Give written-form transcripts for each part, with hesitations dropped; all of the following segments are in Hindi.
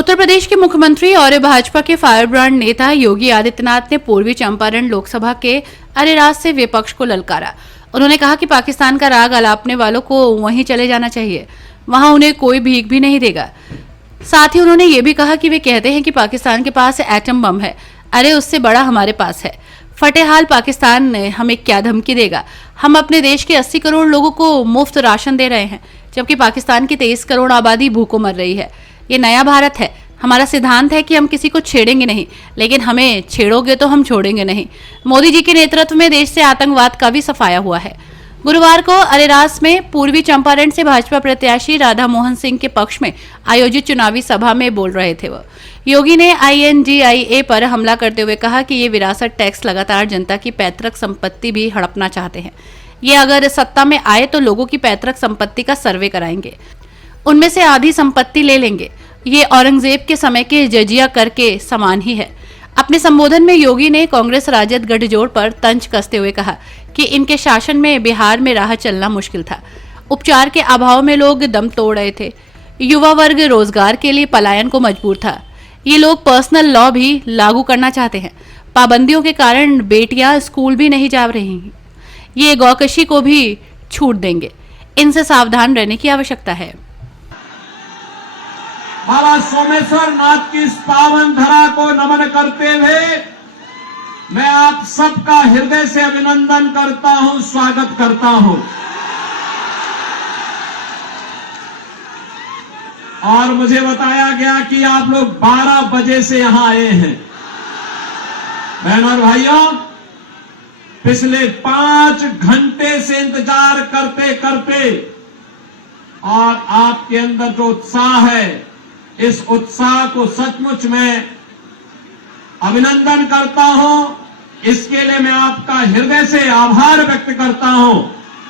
उत्तर प्रदेश के मुख्यमंत्री और भाजपा के फायरब्रांड नेता योगी आदित्यनाथ ने पूर्वी चंपारण लोकसभा के अरेराज से विपक्ष को ललकारा। उन्होंने कहा कि पाकिस्तान का राग अलापने वालों को वहीं चले जाना चाहिए, वहां उन्हें कोई भीख भी नहीं देगा। साथ ही उन्होंने ये भी कहा कि वे कहते हैं कि पाकिस्तान के पास एटम बम है, अरे उससे बड़ा हमारे पास है। फटेहाल पाकिस्तान हमें क्या धमकी देगा? हम अपने देश के 80 करोड़ लोगों को मुफ्त राशन दे रहे हैं, जबकि पाकिस्तान की 23 करोड़ आबादी भूखों मर रही है। ये नया भारत है। हमारा सिद्धांत है कि हम किसी को छेड़ेंगे नहीं, लेकिन हमें छेड़ोगे तो हम छोड़ेंगे नहीं। मोदी जी के नेतृत्व में देश से आतंकवाद का भी सफाया हुआ है। गुरुवार को अरेराज में पूर्वी चंपारण से भाजपा प्रत्याशी राधा मोहन सिंह के पक्ष में आयोजित चुनावी सभा में बोल रहे थे वो। योगी ने INGIA पर हमला करते हुए कहा कि ये विरासत टैक्स लगातार जनता की पैतृक संपत्ति भी हड़पना चाहते हैं। ये अगर सत्ता में आए तो लोगों की पैतृक संपत्ति का सर्वे कराएंगे, उनमें से आधी संपत्ति ले लेंगे। ये औरंगजेब के समय के जजिया कर के समान ही है। अपने संबोधन में योगी ने कांग्रेस राजद गठजोड़ पर तंज कसते हुए कहा कि इनके शासन में बिहार में राह चलना मुश्किल था। उपचार के अभाव में लोग दम तोड़ रहे थे। युवा वर्ग रोजगार के लिए पलायन को मजबूर था। ये लोग पर्सनल लॉ भी लागू करना चाहते हैं। पाबंदियों के कारण बेटियां स्कूल भी नहीं जा रही हैं। ये गौकशी को भी छूट देंगे। इनसे सावधान रहने की आवश्यकता है। बाबा सोमेश्वर नाथ की इस पावन धरा को नमन करते हुए मैं आप सबका हृदय से अभिनंदन करता हूं, स्वागत करता हूं। और मुझे बताया गया कि आप लोग 12 बजे से यहां आए हैं। बहनों और भाइयों, पिछले 5 घंटे से इंतजार करते करते और आपके अंदर जो उत्साह है, इस उत्साह को सचमुच मैं अभिनंदन करता हूं। इसके लिए मैं आपका हृदय से आभार व्यक्त करता हूं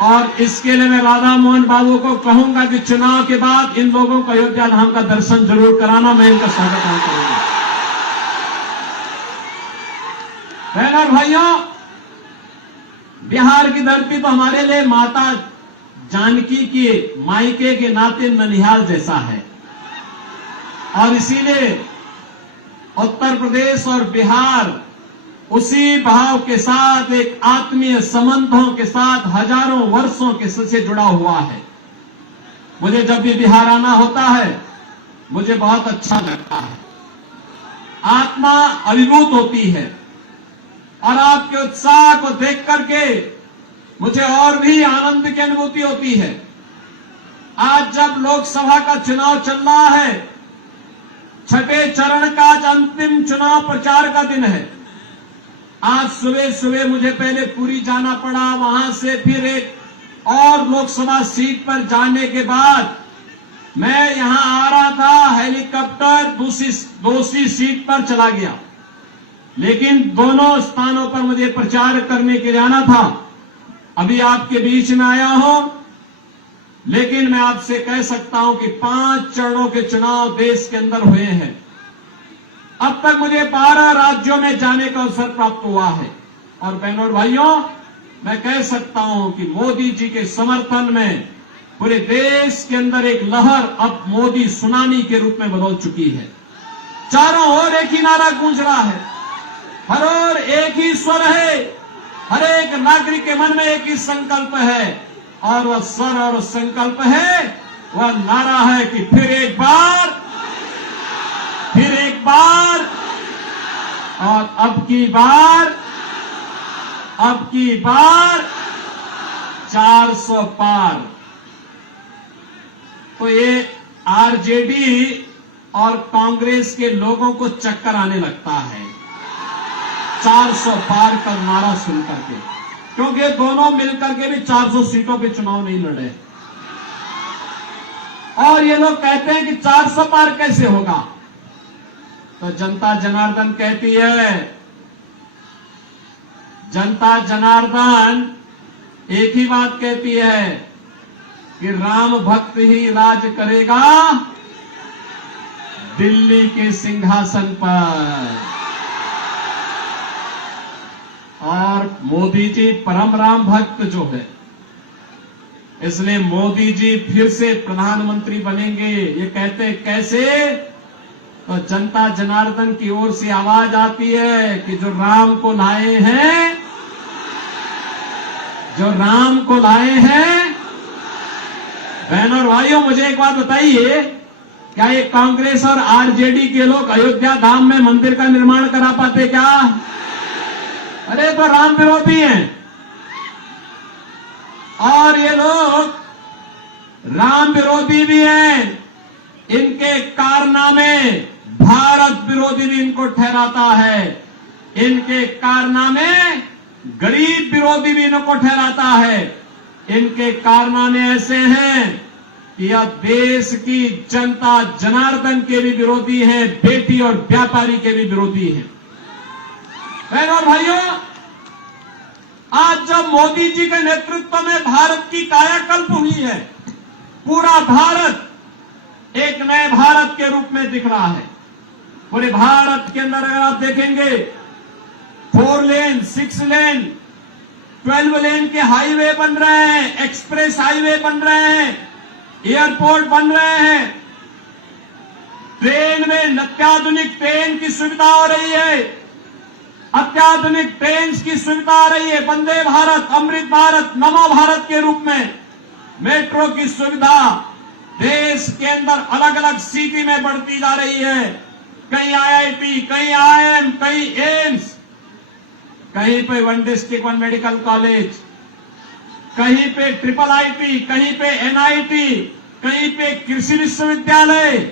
और इसके लिए मैं राधा मोहन बाबू को कहूंगा कि चुनाव के बाद इन लोगों को अयोध्या धाम का दर्शन जरूर कराना, मैं इनका स्वागत करूंगा। बहनों और भाइयों, बिहार की धरती तो हमारे लिए माता जानकी के मायके के नाते ननिहाल जैसा है और इसीलिए उत्तर प्रदेश और बिहार उसी भाव के साथ, एक आत्मीय संबंधों के साथ हजारों वर्षों के से जुड़ा हुआ है। मुझे जब भी बिहार आना होता है मुझे बहुत अच्छा लगता है, आत्मा अभिभूत होती है और आपके उत्साह को देख करके मुझे और भी आनंद की अनुभूति होती है। आज जब लोकसभा का चुनाव चल रहा है, छठे चरण का आज अंतिम चुनाव प्रचार का दिन है। आज सुबह सुबह मुझे पहले पुरी जाना पड़ा, वहां से फिर एक और लोकसभा सीट पर जाने के बाद मैं यहां आ रहा था, हेलीकॉप्टर दूसरी सीट पर चला गया। लेकिन दोनों स्थानों पर मुझे प्रचार करने के लिए आना था। अभी आपके बीच में आया हूं, लेकिन मैं आपसे कह सकता हूं कि 5 चरणों के चुनाव देश के अंदर हुए हैं। अब तक मुझे 12 राज्यों में जाने का अवसर प्राप्त हुआ है और बहनों और भाइयों, मैं कह सकता हूं कि मोदी जी के समर्थन में पूरे देश के अंदर एक लहर अब मोदी सुनामी के रूप में बदल चुकी है। चारों ओर एक ही नारा गूंज रहा है, हर ओर एक ही स्वर है, हर एक नागरिक के मन में एक ही संकल्प है और वह स्वर और संकल्प है, वह नारा है कि फिर एक बार और अब की बार 400 पार। तो ये आरजेडी और कांग्रेस के लोगों को चक्कर आने लगता है 400 पार का नारा सुन करके, क्योंकि दोनों मिलकर के भी 400 सीटों पे चुनाव नहीं लड़े। और ये लोग कहते हैं कि 400 पार कैसे होगा, तो जनता जनार्दन कहती है, जनता जनार्दन एक ही बात कहती है कि राम भक्त ही राज करेगा दिल्ली के सिंहासन पर। और मोदी जी परम राम भक्त जो है, इसलिए मोदी जी फिर से प्रधानमंत्री बनेंगे। ये कहते कैसे तो जनता जनार्दन की ओर से आवाज आती है कि जो राम को लाए हैं, जो राम को लाए हैं। बहनों और भाइयों, मुझे एक बात बताइए, क्या ये कांग्रेस और आरजेडी के लोग अयोध्या धाम में मंदिर का निर्माण करा पाते क्या? अरे तो राम विरोधी हैं। और ये लोग राम विरोधी भी हैं, इनके कारनामे भारत विरोधी भी इनको ठहराता है। इनके कारनामे गरीब विरोधी भी इनको ठहराता है। इनके कारनामे ऐसे हैं कि यह देश की जनता जनार्दन के भी विरोधी हैं, बेटी और व्यापारी के भी विरोधी हैं। बहनों और भाइयों, आज जब मोदी जी के नेतृत्व में भारत की कायाकल्प हुई है, पूरा भारत एक नए भारत के रूप में दिख रहा है। पूरे भारत के अंदर अगर आप देखेंगे 4 लेन, 6 लेन, 12 लेन के हाईवे बन रहे हैं, एक्सप्रेस हाईवे बन रहे हैं, एयरपोर्ट बन रहे हैं, ट्रेन में अत्याधुनिक ट्रेन की सुविधा हो रही है, अत्याधुनिक ट्रेन की सुविधा आ रही है, वंदे भारत, अमृत भारत, नमो भारत के रूप में मेट्रो की सुविधा देश के अंदर अलग अलग सिटी में बढ़ती जा रही है। कहीं आईआईटी, कहीं आईआईएम, कहीं एम्स, कहीं पे 1 डिस्ट्रिक्ट 1 मेडिकल कॉलेज, कहीं पे ट्रिपल आईटी, कहीं पे एनआईटी, कहीं पे कृषि विश्वविद्यालय।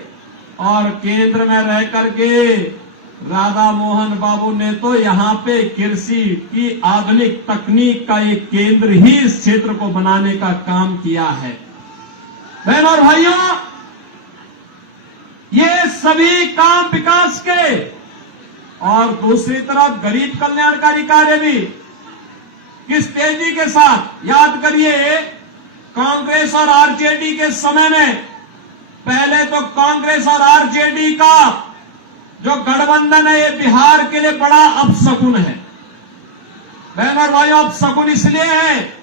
और केंद्र में रह करके राधा मोहन बाबू ने तो यहां पे कृषि की आधुनिक तकनीक का एक केंद्र ही इस क्षेत्र को बनाने का काम किया है। बहनों और भाइयों, ये सभी काम विकास के, और दूसरी तरफ गरीब कल्याणकारी कार्य भी किस तेजी के साथ। याद करिए, कांग्रेस और आरजेडी के समय में पहले तो कांग्रेस और आरजेडी का जो गठबंधन है, ये बिहार के लिए बड़ा अपशकुन है। बहनों और भाइयों, अपशकुन इसलिए है,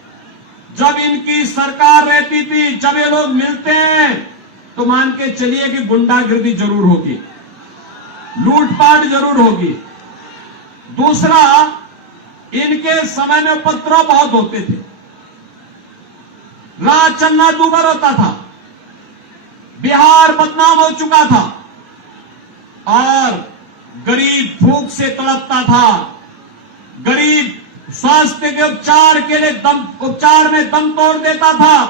जब इनकी सरकार रहती थी, जब ये लोग मिलते हैं तो मान के चलिए कि गुंडागिर्दी जरूर होगी, लूटपाट जरूर होगी। दूसरा, इनके समय में उपद्रव बहुत होते थे, राज चलना दूभर होता था, बिहार बदनाम हो चुका था और गरीब भूख से तड़पता था, गरीब स्वास्थ्य के उपचार के लिए उपचार में दम तोड़ देता था,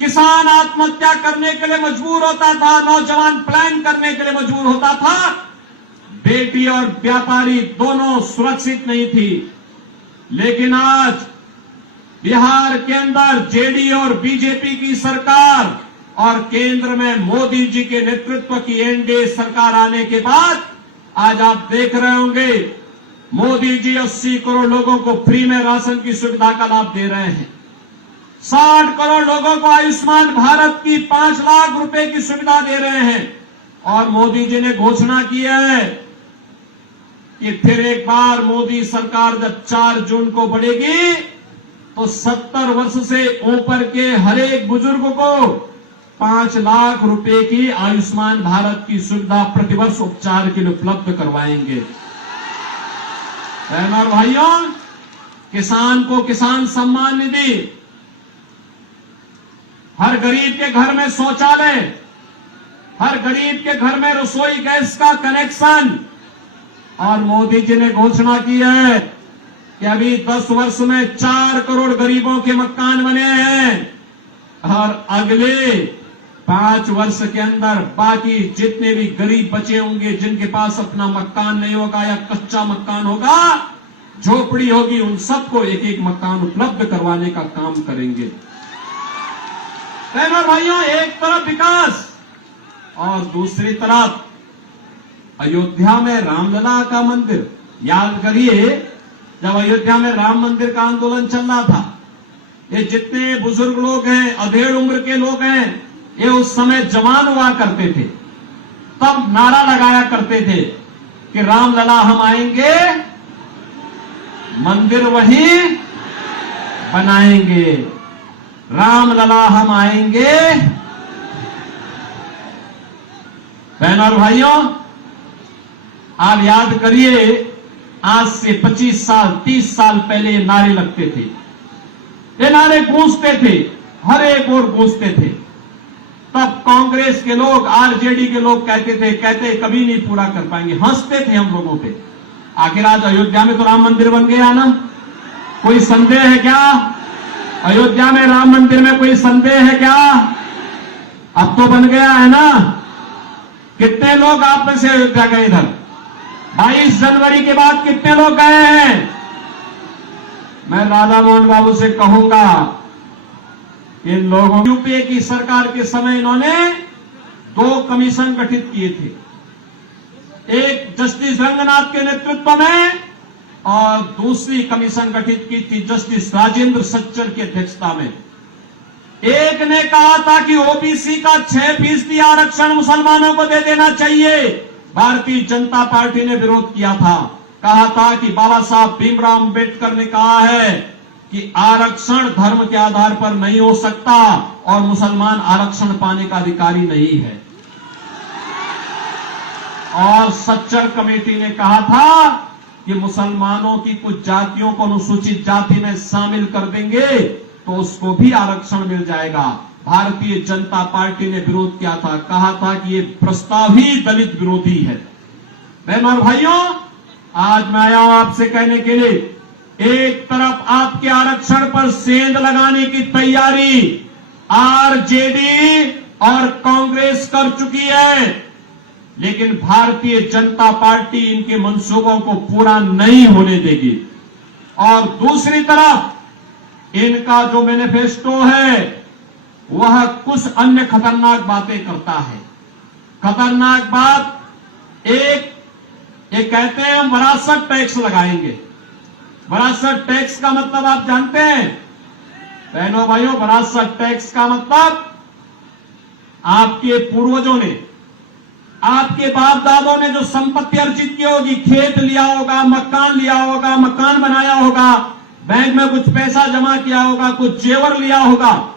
किसान आत्महत्या करने के लिए मजबूर होता था, नौजवान प्लान करने के लिए मजबूर होता था, बेटी और व्यापारी दोनों सुरक्षित नहीं थी। लेकिन आज बिहार के अंदर जेडीयू और बीजेपी की सरकार और केंद्र में मोदी जी के नेतृत्व की एनडीए सरकार आने के बाद आज आप देख रहे होंगे, मोदी जी 80 करोड़ लोगों को फ्री में राशन की सुविधा का लाभ दे रहे हैं। 60 करोड़ लोगों को आयुष्मान भारत की 5 लाख रुपए की सुविधा दे रहे हैं। और मोदी जी ने घोषणा की है कि फिर एक बार मोदी सरकार जब 4 जून को बढ़ेगी तो 70 वर्ष से ऊपर के हर एक बुजुर्ग को 5 लाख रुपए की आयुष्मान भारत की सुविधा प्रतिवर्ष उपचार के लिए उपलब्ध करवाएंगे। बहनों और भाइयों, किसान को किसान सम्मान निधि, हर गरीब के घर में शौचालय, हर गरीब के घर में रसोई गैस का कनेक्शन। और मोदी जी ने घोषणा की है कि अभी 10 वर्ष में 4 करोड़ गरीबों के मकान बने हैं और अगले 5 वर्ष के अंदर बाकी जितने भी गरीब बचे होंगे, जिनके पास अपना मकान नहीं होगा या कच्चा मकान होगा, झोपड़ी होगी, उन सबको एक एक मकान उपलब्ध करवाने का काम करेंगे। बहनों और भाइयों, एक तरफ विकास और दूसरी तरफ अयोध्या में रामलला का मंदिर। याद करिए, जब अयोध्या में राम मंदिर का आंदोलन चल रहा था, ये जितने बुजुर्ग लोग हैं, अधेड़ उम्र के लोग हैं, ये उस समय जवान हुआ करते थे, तब नारा लगाया करते थे कि रामलला हम आएंगे, मंदिर वहीं बनाएंगे, रामलला हम आएंगे। बहनों और भाइयों, आप याद करिए, आज से 25 साल 30 साल पहले ये नारे लगते थे, ये नारे गूंजते थे, हर एक ओर गूंजते थे। तब कांग्रेस के लोग, आरजेडी के लोग कहते कभी नहीं पूरा कर पाएंगे, हंसते थे हम लोगों पे। आखिर आज अयोध्या में तो राम मंदिर बन गया ना, कोई संदेह है क्या? अयोध्या में राम मंदिर में कोई संदेह है क्या? अब तो बन गया है ना। कितने लोग आप में से अयोध्या गए? इधर 22 जनवरी के बाद कितने लोग गए हैं? मैं राधा मोहन बाबू से कहूंगा, इन लोगों, यूपीए की सरकार के समय इन्होंने 2 कमीशन गठित किए थे, एक जस्टिस रंगनाथ के नेतृत्व में और दूसरी कमीशन गठित की थी जस्टिस राजेंद्र सच्चर की अध्यक्षता में। एक ने कहा था कि ओबीसी का 6% आरक्षण मुसलमानों को दे देना चाहिए, भारतीय जनता पार्टी ने विरोध किया था। कहा था कि बाबा साहब भीमराव अंबेडकर ने कहा है कि आरक्षण धर्म के आधार पर नहीं हो सकता और मुसलमान आरक्षण पाने का अधिकारी नहीं है। और सच्चर कमेटी ने कहा था कि मुसलमानों की कुछ जातियों को अनुसूचित जाति में शामिल कर देंगे तो उसको भी आरक्षण मिल जाएगा। भारतीय जनता पार्टी ने विरोध किया था, कहा था कि ये प्रस्ताव ही दलित विरोधी है। बहनों और भाइयों, आज मैं आया हूं आपसे कहने के लिए, एक तरफ आपके आरक्षण पर सेंध लगाने की तैयारी आरजेडी और कांग्रेस कर चुकी है, लेकिन भारतीय जनता पार्टी इनके मंसूबों को पूरा नहीं होने देगी। और दूसरी तरफ इनका जो मैनिफेस्टो है वह कुछ अन्य खतरनाक बातें करता है। खतरनाक बात एक, ये कहते हैं हम विरासत टैक्स लगाएंगे। विरासत टैक्स का मतलब आप जानते हैं बहनों भाइयों? विरासत टैक्स का मतलब आपके पूर्वजों ने, आपके बाप दादों ने जो संपत्ति अर्जित की होगी, खेत लिया होगा, मकान लिया होगा, मकान बनाया होगा, बैंक में कुछ पैसा जमा किया होगा, कुछ जेवर लिया होगा,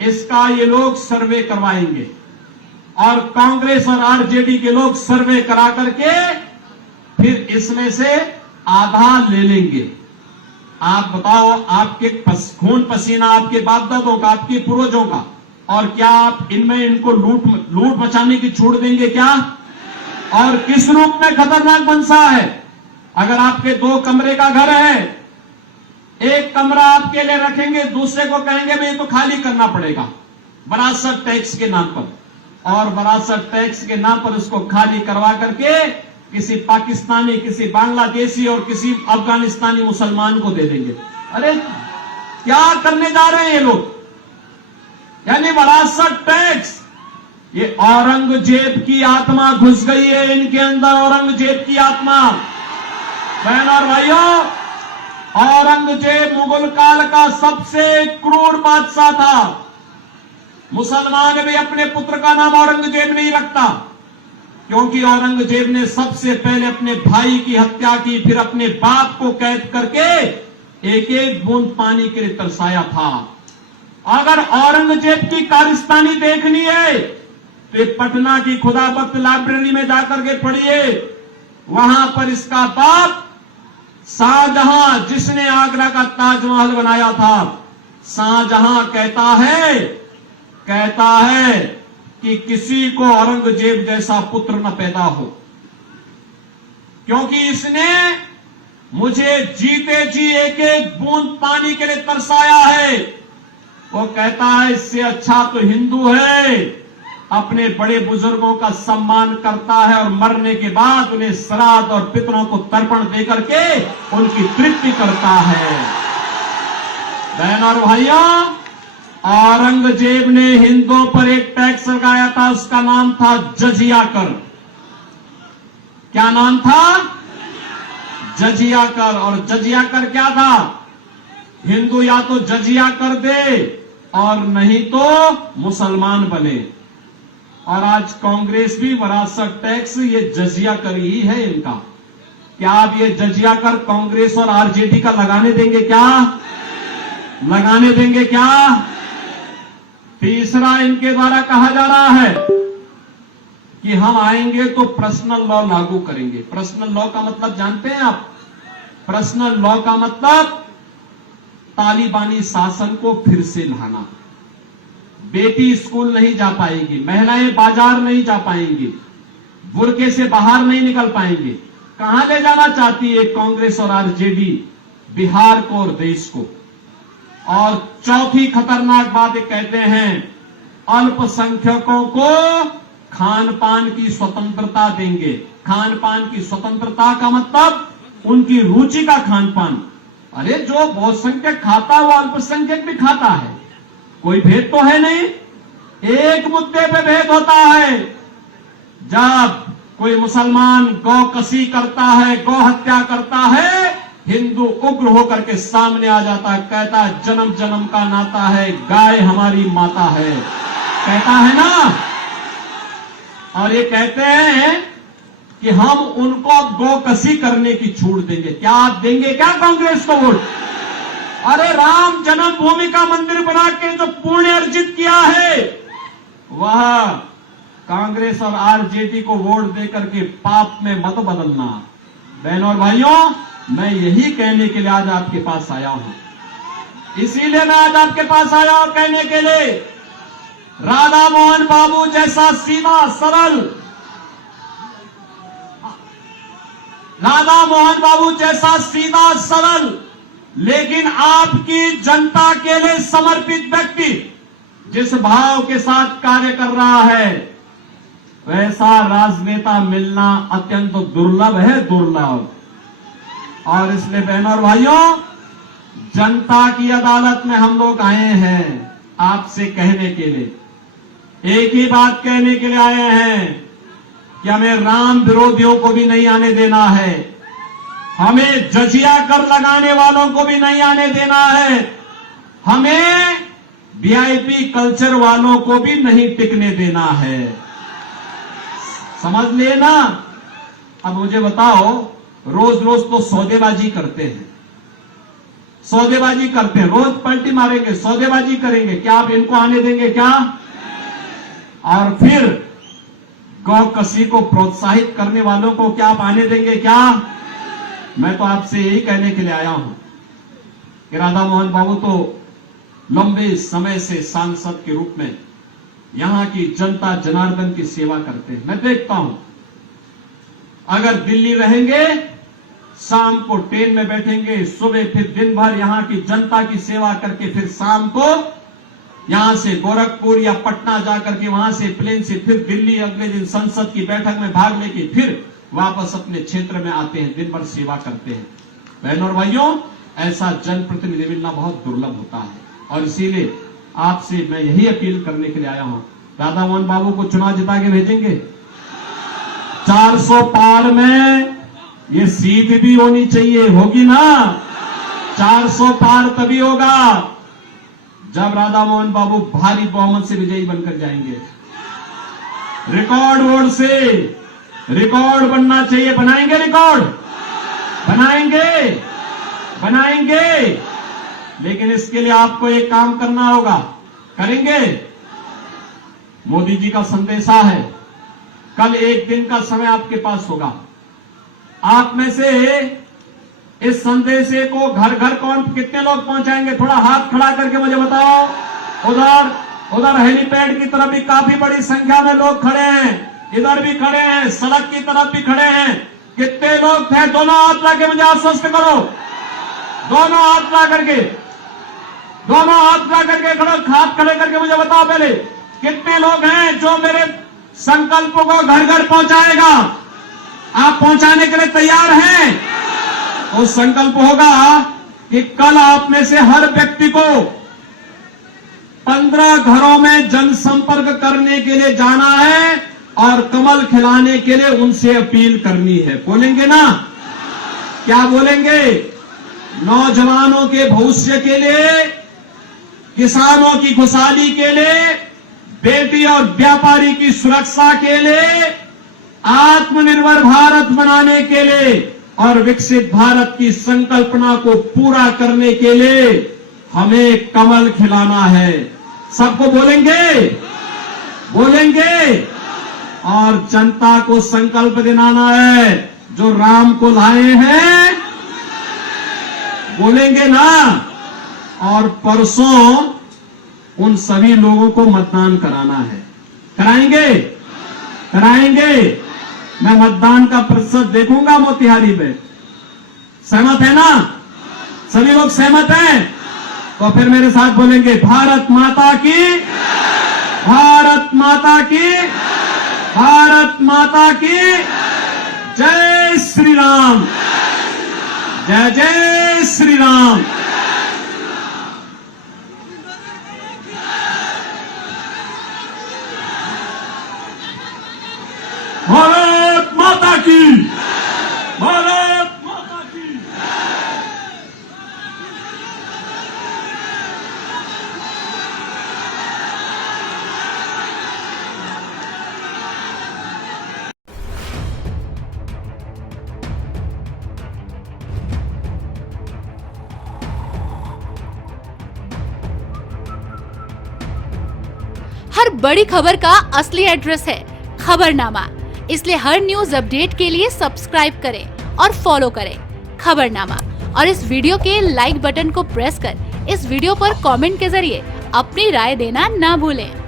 इसका ये लोग सर्वे करवाएंगे। और कांग्रेस और आरजेडी के लोग सर्वे करा करके फिर इसमें से आधा ले लेंगे। आप बताओ, आपके खून पसीना आपके बाप दादों का, आपके पूर्वजों का, और क्या आप इनमें इनको लूट मचाने की छूट देंगे क्या? और किस रूप में खतरनाक मनसा है? अगर आपके 2 कमरे का घर है, एक कमरा आपके लिए रखेंगे, दूसरे को कहेंगे भाई तो खाली करना पड़ेगा विरासत टैक्स के नाम पर, और विरासत टैक्स के नाम पर उसको खाली करवा करके किसी पाकिस्तानी, किसी बांग्लादेशी और किसी अफगानिस्तानी मुसलमान को दे देंगे। अरे क्या करने जा रहे हैं ये लोग? यानी विरासत टैक्स, ये औरंगजेब की आत्मा घुस गई है इनके अंदर, औरंगजेब की आत्मा। बहन और भाइयों, औरंगजेब मुगल काल का सबसे क्रूर बादशाह था। मुसलमान भी अपने पुत्र का नाम औरंगजेब नहीं रखता, क्योंकि औरंगजेब ने सबसे पहले अपने भाई की हत्या की, फिर अपने बाप को कैद करके एक एक बूंद पानी के लिए तरसाया था। अगर औरंगजेब की कारस्तानी देखनी है तो पटना की खुदाबख्त लाइब्रेरी में जाकर के पढ़िए। वहां पर इसका बाप शाहजहां, जिसने आगरा का ताजमहल बनाया था, शाहजहां कहता है कि किसी को औरंगजेब जैसा पुत्र न पैदा हो, क्योंकि इसने मुझे जीते जी एक एक बूंद पानी के लिए तरसाया है। वो कहता है इससे अच्छा तो हिंदू है, अपने बड़े बुजुर्गों का सम्मान करता है और मरने के बाद उन्हें श्राद्ध और पितरों को तर्पण देकर के उनकी तृप्ति करता है। बहन और भाइयों, औरंगजेब ने हिंदुओं पर एक टैक्स लगाया था, उसका नाम था जजिया कर। क्या नाम था? जजिया कर। और जजिया कर क्या था? हिंदू या तो जजिया कर दे और नहीं तो मुसलमान बने। और आज कांग्रेस भी विरासत टैक्स, ये जजिया कर ही है इनका। क्या आप ये जजिया कर कांग्रेस और आरजेडी का लगाने देंगे क्या? लगाने देंगे क्या? तीसरा इनके द्वारा कहा जा रहा है कि हम आएंगे तो पर्सनल लॉ लागू करेंगे। पर्सनल लॉ का मतलब जानते हैं आप? पर्सनल लॉ का मतलब तालिबानी शासन को फिर से लाना। बेटी स्कूल नहीं जा पाएगी, महिलाएं बाजार नहीं जा पाएंगी, बुर्के से बाहर नहीं निकल पाएंगे। कहां ले जाना चाहती है कांग्रेस और आरजेडी? बिहार को और देश को। और चौथी खतरनाक बात ये कहते हैं, अल्पसंख्यकों को खान पान की स्वतंत्रता देंगे। खान पान की स्वतंत्रता का मतलब उनकी रुचि का खान पान। अरे जो बहुसंख्यक खाता है वो अल्पसंख्यक भी खाता है, कोई भेद तो है नहीं। एक मुद्दे पे भेद होता है, जब कोई मुसलमान गौ कसी करता है, गौ हत्या करता है, हिंदू उग्र होकर के सामने आ जाता है, कहता है जन्म जन्म का नाता है, गाय हमारी माता है, कहता है ना। और ये कहते हैं कि हम उनको गौ कसी करने की छूट देंगे। क्या आप देंगे क्या कांग्रेस को वोट? अरे राम जन्मभूमि का मंदिर बना के जो पुण्य अर्जित किया है, वह कांग्रेस और आरजेडी को वोट देकर के पाप में मत बदलना। बहनों और भाइयों, मैं यही कहने के लिए आज आपके पास आया हूं। इसीलिए मैं आज आपके पास आया हूं कहने के लिए, राधा मोहन बाबू जैसा सीधा सरल, राधा मोहन बाबू जैसा सीधा सरल लेकिन आपकी जनता के लिए समर्पित व्यक्ति जिस भाव के साथ कार्य कर रहा है, वैसा राजनेता मिलना अत्यंत दुर्लभ है, दुर्लभ। और इसलिए बहनों और भाइयों, जनता की अदालत में हम लोग आए हैं आपसे कहने के लिए, एक ही बात कहने के लिए आए हैं कि हमें राम विरोधियों को भी नहीं आने देना है, हमें जजिया कर लगाने वालों को भी नहीं आने देना है, हमें वीआईपी कल्चर वालों को भी नहीं टिकने देना है। समझ लिए ना? अब मुझे बताओ, रोज रोज तो सौदेबाजी करते हैं, सौदेबाजी करते हैं, रोज पलटी मारेंगे, सौदेबाजी करेंगे, क्या आप इनको आने देंगे क्या? और फिर गौ कसी को प्रोत्साहित करने वालों को क्या आप आने देंगे क्या? मैं तो आपसे यही कहने के लिए आया हूं कि राधा मोहन बाबू तो लंबे समय से सांसद के रूप में यहां की जनता जनार्दन की सेवा करते हैं। मैं देखता हूं, अगर दिल्ली रहेंगे, शाम को ट्रेन में बैठेंगे, सुबह फिर दिन भर यहां की जनता की सेवा करके फिर शाम को यहां से गोरखपुर या पटना जाकर के वहां से प्लेन से फिर दिल्ली अगले दिन संसद की बैठक में भाग लेके फिर वापस अपने क्षेत्र में आते हैं, दिन भर सेवा करते हैं। बहनों और भाइयों, ऐसा जनप्रतिनिधि मिलना बहुत दुर्लभ होता है। और इसीलिए आपसे मैं यही अपील करने के लिए आया हूं, राधा मोहन बाबू को चुनाव जिता के भेजेंगे। 400 पार में ये सीट भी होनी चाहिए, होगी ना? 400 पार तभी होगा जब राधा मोहन बाबू भारी बहुमत से विजयी बनकर जाएंगे। रिकॉर्ड वोट से रिकॉर्ड बनना चाहिए। बनाएंगे रिकॉर्ड? बनाएंगे, बनाएंगे। लेकिन इसके लिए आपको एक काम करना होगा, करेंगे? मोदी जी का संदेशा है, कल एक दिन का समय आपके पास होगा। आप में से इस संदेशे को घर घर कौन कितने लोग पहुंचाएंगे? थोड़ा हाथ खड़ा करके मुझे बताओ। उधर हेलीपैड की तरफ भी काफी बड़ी संख्या में लोग खड़े हैं, इधर भी खड़े हैं, सड़क की तरफ भी खड़े हैं। कितने लोग थे? दोनों हाथ ला के मुझे आश्वस्त करो। दोनों हाथ ला करके, दोनों हाथ ला करके खड़ो, हाथ खड़े करके मुझे बताओ पहले, कितने लोग हैं जो मेरे संकल्प को घर घर पहुंचाएगा? आप पहुंचाने के लिए तैयार हैं? तो संकल्प होगा कि कल आप में से हर व्यक्ति को 15 घरों में जनसंपर्क करने के लिए जाना है और कमल खिलाने के लिए उनसे अपील करनी है। बोलेंगे ना? क्या बोलेंगे? नौजवानों के भविष्य के लिए, किसानों की खुशहाली के लिए, बेटी और व्यापारी की सुरक्षा के लिए, आत्मनिर्भर भारत बनाने के लिए और विकसित भारत की संकल्पना को पूरा करने के लिए हमें कमल खिलाना है। सबको बोलेंगे? बोलेंगे? और जनता को संकल्प दिलाना है, जो राम को लाए हैं बोलेंगे ना। और परसों उन सभी लोगों को मतदान कराना है। कराएंगे कराएंगे। मैं मतदान का प्रतिशत देखूंगा मोतिहारी में। सहमत है ना? सभी लोग सहमत हैं? तो फिर मेरे साथ बोलेंगे, भारत माता की, भारत माता की, भारत माता की जय श्री राम, जय जय श्री राम। भारत माता की, भारत माता की। हर बड़ी खबर का असली एड्रेस है खबरनामा। इसलिए हर न्यूज अपडेट के लिए सब्सक्राइब करें और फॉलो करें खबरनामा। और इस वीडियो के लाइक बटन को प्रेस कर इस वीडियो पर कमेंट के जरिए अपनी राय देना ना भूलें।